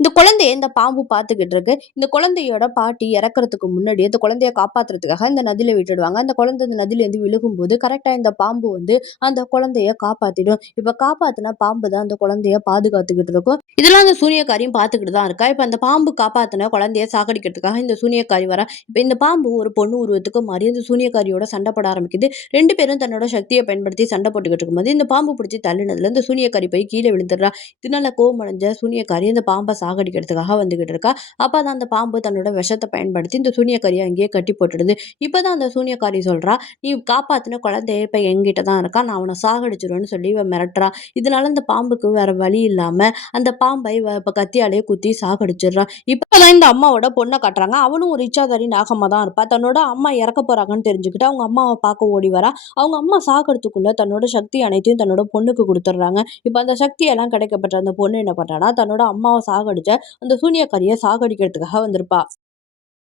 இந்த குழந்தைய இந்த பாம்பு பார்த்துக்கிட்டு இருக்கு. இந்த குழந்தையோட பாட்டி இறக்கறதுக்கு முன்னாடி அந்த குழந்தைய காப்பாத்துறதுக்காக இந்த நதியில விட்டுடுவாங்க. அந்த குழந்தை அந்த நதியிலேருந்து விழுகும்போது கரெக்ட்டா இந்த பாம்பு வந்து அந்த குழந்தைய காப்பாத்திடும். இப்ப காப்பாத்துன பாம்பு தான் அந்த குழந்தைய பாதுகாத்துக்கிட்டு இருக்கும். இதெல்லாம் அந்த சூனியக்காரியும் பார்த்துக்கிட்டு தான் இருக்கா. இப்ப அந்த பாம்பு காப்பாத்துன குழந்தைய சாகடிக்கிறதுக்காக இந்த சூனியக்காரி வரா. இப்ப இந்த பாம்பு ஒரு பொண்ணு உருவத்துக்கு மாறி அந்த சூனியக்காரியோட சண்டை போட ஆரம்பிக்குது. 2 பேரும் தன்னோட சக்திய பயன்படுத்தி சண்டை போட்டுக்கிட்டு இருக்கும்போது, இந்த பாம்பு பிடிச்சு தள்ளுனதுல இந்த சூனியக்காரி போய் கீழ விழுந்துடுறா. இதனால கோவமடைஞ்ச சூனியக்காரி அந்த பாம்ப சாகடிக்கிறதுக்காக வந்துகிட்டு இருக்கா. அப்பதான் அந்த பாம்பு தன்னோட விஷத்த பயன்படுத்தி இந்த சூனியக்காரிய அங்கேயே கட்டி போட்டுடுது. இப்பதான் அந்த சூனியக்காரி சொல்றா, "நீ காப்பாத்துன குழந்தை இப்ப என்கிட்ட தான் இருக்கா. நான் அவன சாகடிச்சுருவேன்னு" சொல்லி இவ மிரட்டுறா. இதனால அந்த பாம்புக்கு வேற வழி இல்லாம அந்த பாம்பை இப்ப கத்தியாலேயே குத்தி சாகடிச்சிடுறா. இப்பதான் இந்த அம்மாவோட பொண்ண காட்டுறாங்க. அவளும் ஒரு இச்சாதாரி நாகமா தான் இருப்பா. தன்னோட அம்மா இறக்க போறாங்கன்னு தெரிஞ்சுக்கிட்டு அவங்க அம்மாவ பார்க்க ஓடி வரா. அவங்க அம்மா சாகறதுக்குள்ள தன்னோட சக்தி அனைத்தையும் தன்னோட பொண்ணுக்கு குடுத்துடுறாங்க. இப்ப அந்த சக்தியெல்லாம் கிடைக்கப்பெற்ற அந்த பொண்ணு என்ன பண்றான்னா, தன்னோட அம்மாவ சாகடிச்ச அந்த சூனியக்காரிய சாகடிக்கிறதுக்காக வந்திருப்பா.